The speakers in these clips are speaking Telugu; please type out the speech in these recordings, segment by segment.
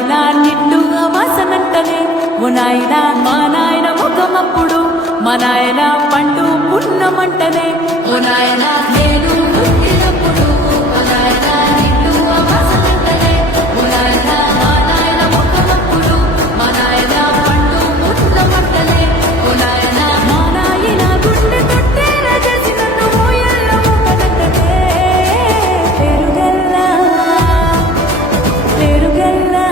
నాయన నిండు వాసనంటనే ఓ నాయన మా నాయన ముఖమప్పుడు మా నాయన పండు పున్నమంటనే ఓ నాయన నేను పుట్టినప్పుడు ఓ నాయన నిండు వాసనంటనే ఓ నాయన మా నాయన ముఖమప్పుడు మా నాయన పండు పున్నమంటనే ఓ నాయన మా నాయన గుండె తొట్టేలా చేసి నన్ను మోయల్ల ముఖనంటనే పేరుగల్లా పేరుగల్లా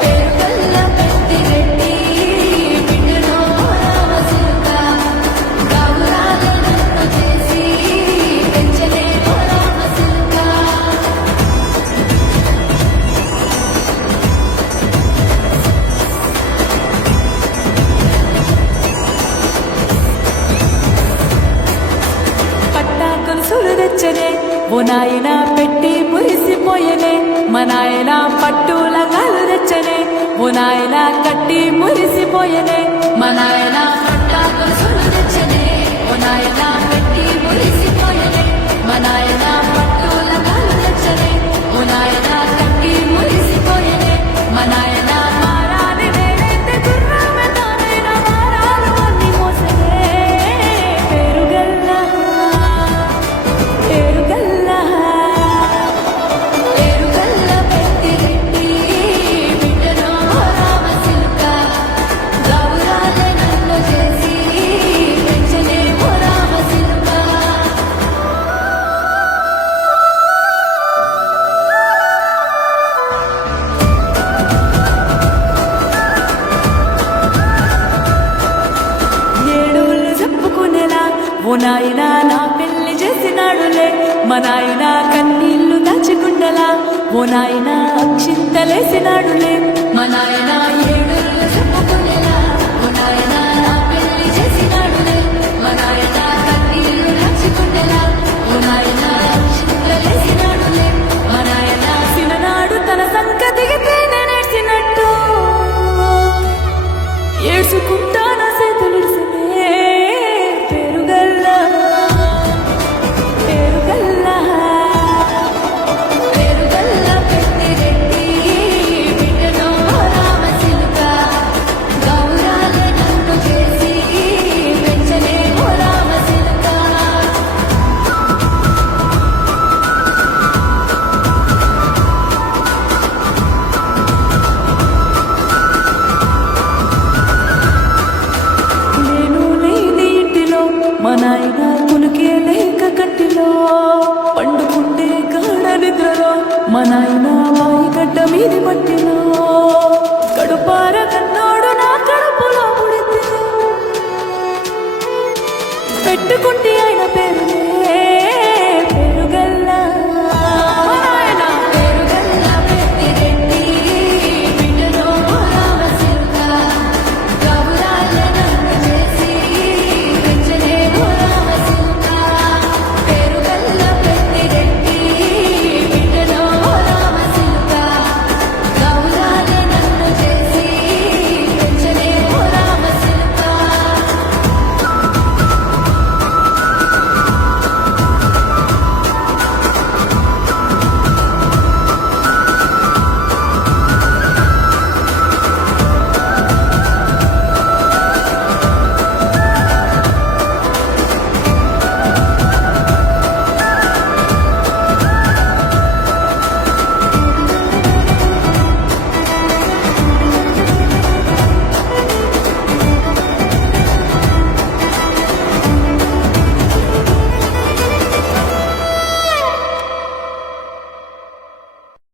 పేరుగల్లా పెద్దిరెడ్డి బిడ్డలో రామసిలుక గౌరాలే నన్ను చేసి పెంచలే రామసిలుక పట్టాకులు సురుదెచ్చనే ఓ నాయన పెట్టి మురిసిపోయనే మా నాయన పట్టుల కాలు తెచ్చనే ఓ నాయన కట్టి మురిసిపోయనే మా నాయన పట్టాకులు సురుదెచ్చనే ఓ నాయన పెట్టి మురిసిపోయనే మా నాయన పట్టుల కాలు తెచ్చనే ఓ నాయన కట్టి మురిసిపోయనే మా నాయన మారాలి నేనైతే గుర్రమే తానైనా మారాలు అన్ని మోసనే పేరుగల్లా పేరుగల్లా పేరుగల్లా పెద్దిరెడ్డి బిడ్డలో రామసిలుక గౌరాలే నన్ను చేసి పెంచలే రామసిలుక ఏడోళ్ళు చెప్పుకునేలా ఓ నాయన నా పెళ్లి చేసినాడులే మా నాయన కన్నీళ్లు దాచుకుండలా ఓ నాయన అక్షింతలేసినాడులే మా నాయన ఏడోళ్ళు చెప్పుకునేలా ఓ నాయన నా పెళ్లి చేసినాడులే మా నాయన కన్నీళ్లు దాచుకుండలా ఓ నాయన అక్షింతలేసినాడులే మా నాయన చిన్ననాడు తన సంక దిగితే నేనేడ్చినట్టు ఏడ్చుకుంటా నా చేతులుడిసినే పేరుగల్లా పేరుగల్లా పేరుగల్లా పెద్దిరెడ్డి బిడ్డలో రామసిలుక గౌరాలే నన్ను చేసి పెంచలే రామసిలుక నేను లేని ఇంటిలో మా నాయన కునికే లేక కట్టిలో పండుకుంటే గాఢ నిద్రలో మా నాయన వాయి గడ్డ మీది మట్టిలో